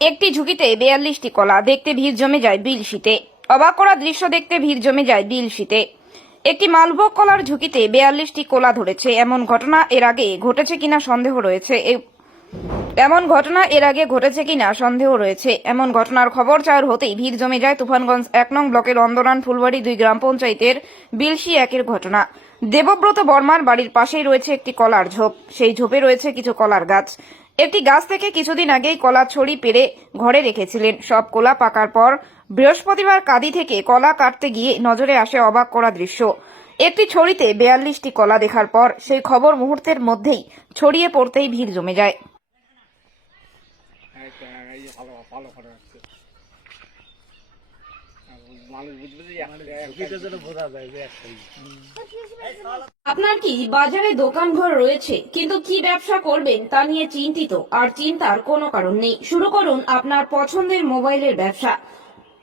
একটি ঝুঁকিতে বেয়াল্লিশটি কলা দেখতে ভিড় জমে যায় বিলশিতে অবাক করা দৃশ্য দেখতে ভিড় জমে যায় বিল শীতে। একটি মালভোগ কলার ঝুঁকিতে বেয়াল্লিশটি কলা ধরেছে। এমন ঘটনা এর আগে ঘটেছে কিনা সন্দেহ রয়েছে। এমন ঘটনা এর আগে ঘটেছে কিনা সন্দেহ রয়েছে। এমন ঘটনার খবর চার হতেই ভিড় জমে যায় তুফানগঞ্জ এক নং ব্লকের অন্দরান ফুলবাড়ি দুই গ্রাম পঞ্চায়েতের বিলসি একের ঘটনা। দেবব্রত বর্মার বাড়ির পাশেই রয়েছে একটি কলার ঝোপ। সেই ঝোপে রয়েছে কিছু কলার গাছ। একটি গাছ থেকে কিছুদিন আগেই কলা ছড়ি পেরে ঘরে রেখেছিলেন। সব কলা পাকার পর বৃহস্পতিবার কাঁদি থেকে কলা কাটতে গিয়ে নজরে আসে অবাক করা দৃশ্য। একটি ছড়িতে বেয়াল্লিশটি কলা দেখার পর সেই খবর মুহূর্তের মধ্যেই ছড়িয়ে পড়তেই ভিড় জমে যায় এই যে ভালো ভালো করে রাখছে মানুষ বুঝবে যে একটা- বোঝা যায় যে একটাই আপনার কি বাজারে দোকান ঘর রয়েছে কিন্তু কি ব্যবসা করবেন তা নিয়ে চিন্তিত আর চিন্তার কোনো কারণ নেই। শুরু করুন আপনার পছন্দের মোবাইলের ব্যবসা।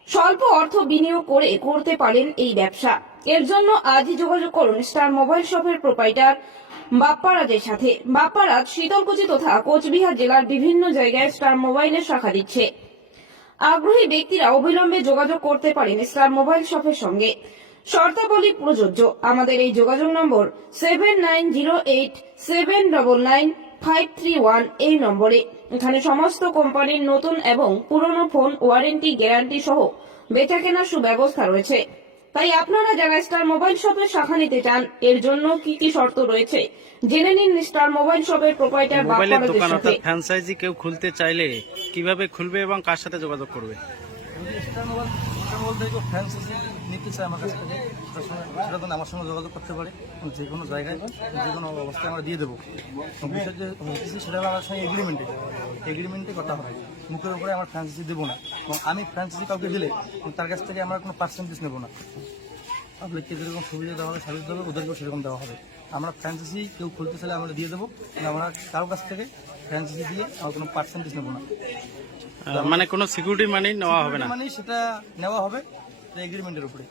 স্বল্প অর্থ বিনিয়োগ করে করতে পারেন এই ব্যবসা। এর জন্য আজই যোগাযোগ করুন স্টার মোবাইল শপের প্রোপাইটার বাপ্পারাজের সাথে। বাপ্পারাজ শীতলকুচি তথা কোচবিহার জেলার বিভিন্ন জায়গায় স্টার মোবাইলের শাখা দিচ্ছে। আগ্রহী ব্যক্তিরা অবিলম্বে যোগাযোগ করতে পারেন স্টার মোবাইল শপের সঙ্গে। শর্তাবলী প্রযোজ্য। আমাদের এই যোগাযোগ নম্বর seven nine zero eight seven double nine five three one এই নম্বরে। এখানে সমস্ত কোম্পানির নতুন এবং পুরনো ফোন ওয়ারেন্টি গ্যারান্টি সহ বেচা কেনার সুব্যবস্থা রয়েছে। তাই আপনারা যারা স্টার মোবাইল শপের শাখা নিতে চান এর জন্য কি কি শর্ত রয়েছে? জেনে নিন স্টার মোবাইল শপের প্রোপাইটার মোবাইলের দোকান অর্থাৎ ফ্র্যাঞ্চাইজি কেউ খুলতে চাইলে কীভাবে খুলবে এবং কার সাথে যোগাযোগ করবে? নিতে আমার কাছ থেকে আমার সঙ্গে যোগাযোগ করতে পারে। যে কোনো জায়গায়, যে কোনো অবস্থায় আমরা দিয়ে দেবো। সেটা আমার সঙ্গে এগ্রিমেন্টে এগ্রিমেন্টে কথা হবে মুখের উপরে দেবো না। এবং আমি ফ্র্যাঞ্চাইজি কাউকে দিলে তার কাছ থেকে আমরা কোনো পার্সেন্টেজ নেব না। পাবলিককে যেরকম সুবিধা দেওয়া হবে সার্ভিস হবে, ওদেরকেও সেরকম দেওয়া হবে। আমরা ফ্র্যাঞ্চাইজি কেউ খুলতে চাইলে আমরা দিয়ে দেবো। আমরা কারোর কাছ থেকে ফ্র্যাঞ্চাইজি দিয়ে আমরা কোনো পার্সেন্টেজ নেব না। মানে কোনো সিকিউরিটি মানি নেওয়া হবে না? মানে সেটা নেওয়া হবে এগ্রিমেন্টের উপরে।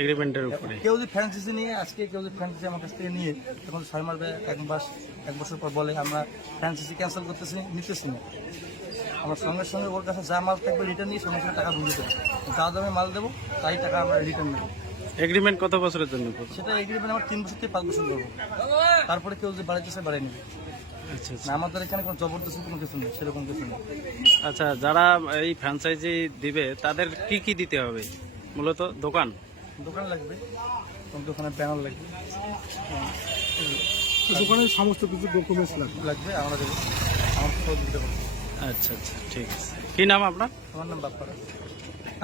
এগ্রিমেন্টের উপরে। কেউ যদি ফ্র্যাঞ্চাইজি নিয়ে আজকে কেউ যদি ফ্র্যাঞ্চাইজি আমার কাছ থেকে নিয়ে তখন ছয় মারবে এক মাস এক বছর পর বলে আমরা ফ্র্যাঞ্চাইজি ক্যান্সেল করতেছি নিতেছি না। আমার সঙ্গে সঙ্গে ওর কাছে যা মাল থাকবে রিটার্ন নিয়ে সঙ্গে সঙ্গে টাকা বুঝে দেবো। যা দামে মাল দেবো তাই টাকা আমরা রিটার্ন নেব। এগ্রিমেন্ট কত বছরের জন্য সেটা এগ্রিমেন্ট আমার তিন বছর থেকে পাঁচ বছর করব। তারপরে কেউ যদি বাড়াইতে চায় বাড়াই নেবে। না আমাদের এখানে কোনো জবরদস্তি কোনো কিছু নেই সেরকম কিছু নেই। আচ্ছা যারা এই ফ্র্যাঞ্চাইজি দিবে তাদের কি কি দিতে হবে? মূলত দোকান? দোকান লাগবে দোকানে ব্যানার লাগবে। দোকানের সমস্ত কিছু ডকুমেন্টস লাগবে। লাগবে আমরা দেবো। আমার দিতে পারব। আচ্ছা আচ্ছা ঠিক আছে। কি নাম আপনার? আমার নাম বাপ্পারা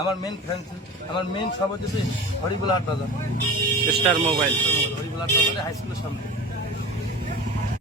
আমার মেন ফ্রেন্ড আমার মেন সব হচ্ছে হরিবুল হাট বাজার। Star mobile. হরিবুল হাট বাজারে হাই স্কুলের সামনে।